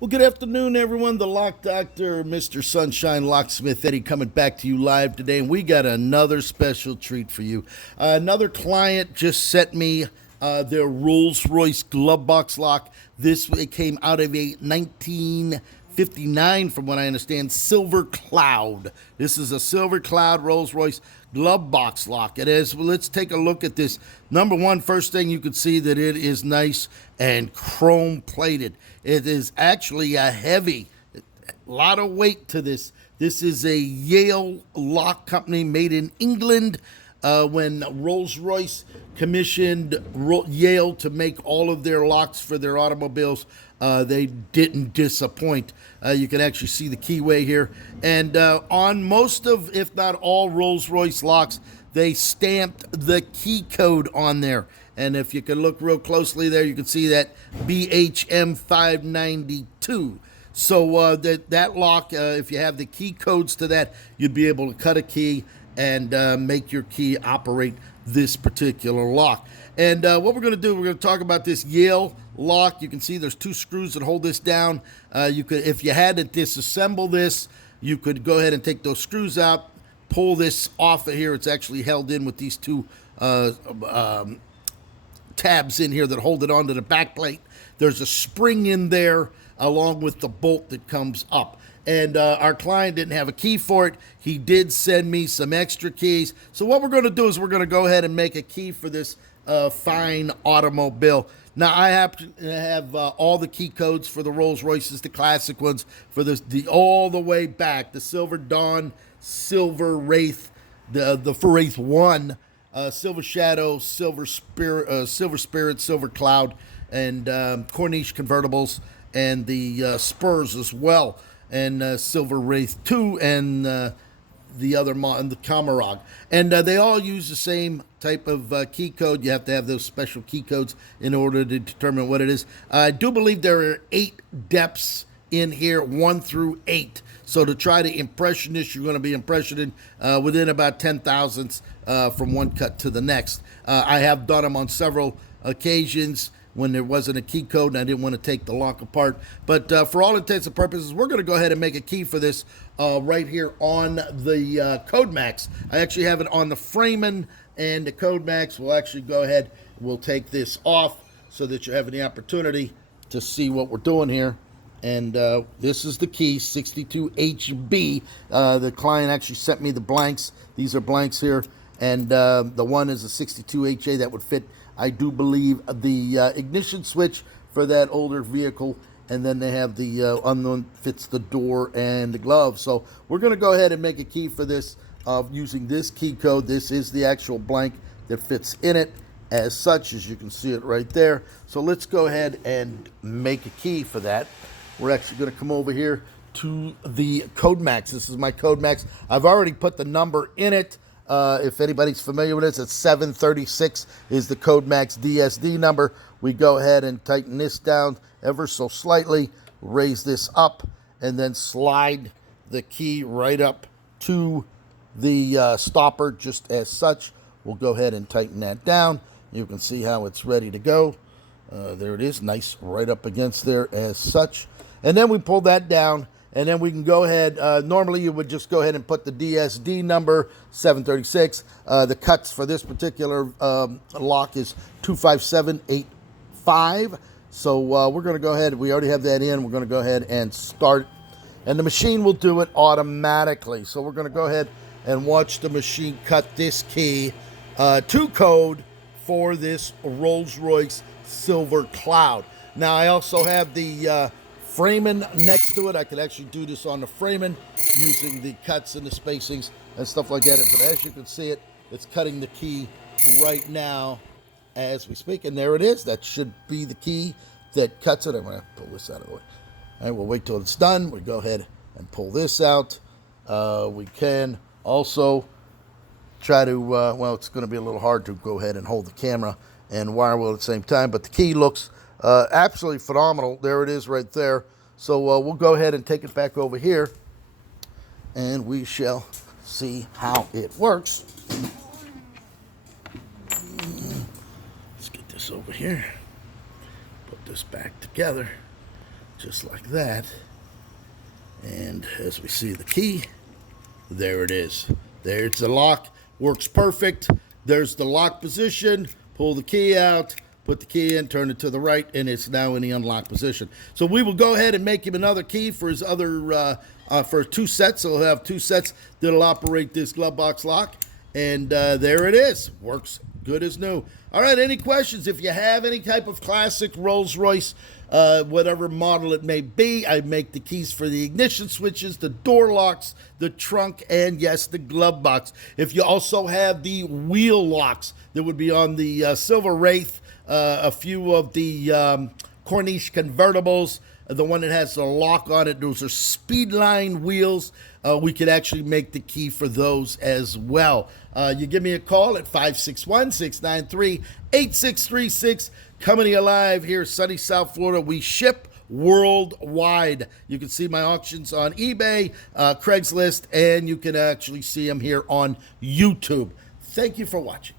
Well, good afternoon, everyone. The Lock Doctor, Mr. Sunshine Locksmith Eddy, coming back to you live today, and we got another special treat for you. Another client just sent me their Rolls-Royce glove box lock. This it came out of a 1959, from what I understand, Silver Cloud. This is a Silver Cloud Rolls-Royce glove box lock. It is. Well, let's take a look at this. Number one, first thing you can see that it is nice and chrome plated. It is actually a heavy, a lot of weight to this. This is a Yale lock company made in England. When Rolls-Royce commissioned Yale to make all of their locks for their automobiles, they didn't disappoint. You can actually see the keyway here. And on most of, if not all, Rolls-Royce locks, they stamped the key code on there. And if you can look real closely there, you can see that BHM 592. So that lock, if you have the key codes to that, you'd be able to cut a key and make your key operate this particular lock. And what we're going to do, we're going to talk about this Yale lock. You can see there's two screws that hold this down. You could, if you had to disassemble this, you could go ahead and take those screws out, pull this off of here. It's actually held in with these two tabs in here that hold it onto the back plate. There's a spring in there along with the bolt that comes up. And our client didn't have a key for it. He did send me some extra keys. So what we're going to do is we're going to go ahead and make a key for this fine automobile. Now, I happen to have all the key codes for the Rolls Royces, the classic ones, for the all the way back, the Silver Dawn, Silver Wraith, the Wraith 1, Silver Shadow, Silver Spirit, Silver Cloud, and Corniche convertibles, and the Spurs as well, and Silver Wraith 2, and the other the Camarog. And they all use the same type of key code. You have to have those special key codes in order to determine what it is. I do believe there are 8 depths in here, 1 through 8. So to try to impression this, you're going to be impressioning within about 10 thousandths from one cut to the next. I have done them on several occasions when there wasn't a key code and I didn't want to take the lock apart. But for all intents and purposes, we're going to go ahead and make a key for this right here on the Code Max. I actually have it on the Freeman and the Code Max. We'll actually go ahead, we'll take this off so that you have the opportunity to see what we're doing here. And this is the key, 62HB. The client actually sent me the blanks. These are blanks here. And the one is a 62HA that would fit, I do believe, the ignition switch for that older vehicle. And then they have the unknown fits the door and the glove. So we're going to go ahead and make a key for this using this key code. This is the actual blank that fits in it as such, as you can see it right there. So let's go ahead and make a key for that. We're actually going to come over here to the Code Max. This is my Code Max. I've already put the number in it. If anybody's familiar with this, it's 736 is the Code Max DSD number. We go ahead and tighten this down ever so slightly, raise this up, and then slide the key right up to the stopper just as such. We'll go ahead and tighten that down. You can see how it's ready to go. There it is, nice right up against there as such. And then we pull that down, and then we can go ahead. Normally, you would just go ahead and put the DSD number, 736. The cuts for this particular lock is 25785. So we're going to go ahead. We already have that in. We're going to go ahead and start. And the machine will do it automatically. So we're going to go ahead and watch the machine cut this key to code for this Rolls-Royce Silver Cloud. Now, I also have the Freeman next to it. I could actually do this on the Freeman using the cuts and the spacings and stuff like that. But as you can see it, it's cutting the key right now as we speak. And there it is. That should be the key that cuts it. I'm going to pull this out of the way. All right, we'll wait till it's done. We go ahead and pull this out. We can also try to, well, it's going to be a little hard to go ahead and hold the camera and wire wheel at the same time. But the key looks absolutely phenomenal. There it is right there. So we'll go ahead and take it back over here, and we shall see how it works. Let's get this over here. Put this back together. just like that. And as we see the key, there it is. There's the lock. Works perfect. There's the lock position. Pull the key out, put the key in, turn it to the right, and it's now in the unlock position. So we will go ahead and make him another key for his other, for 2 sets. So he'll have 2 sets that'll operate this glove box lock. And there it is. Works good as new. All right, any questions? If you have any type of classic Rolls-Royce, whatever model it may be, I make the keys for the ignition switches, the door locks, the trunk, and yes, the glove box. If you also have the wheel locks that would be on the Silver Wraith, a few of the Corniche convertibles, the one that has the lock on it, those are Speedline wheels. We could actually make the key for those as well. You give me a call at 561-693-8636. Coming to you live here, sunny South Florida. We ship worldwide. You can see my auctions on eBay, Craigslist, and you can actually see them here on YouTube. Thank you for watching.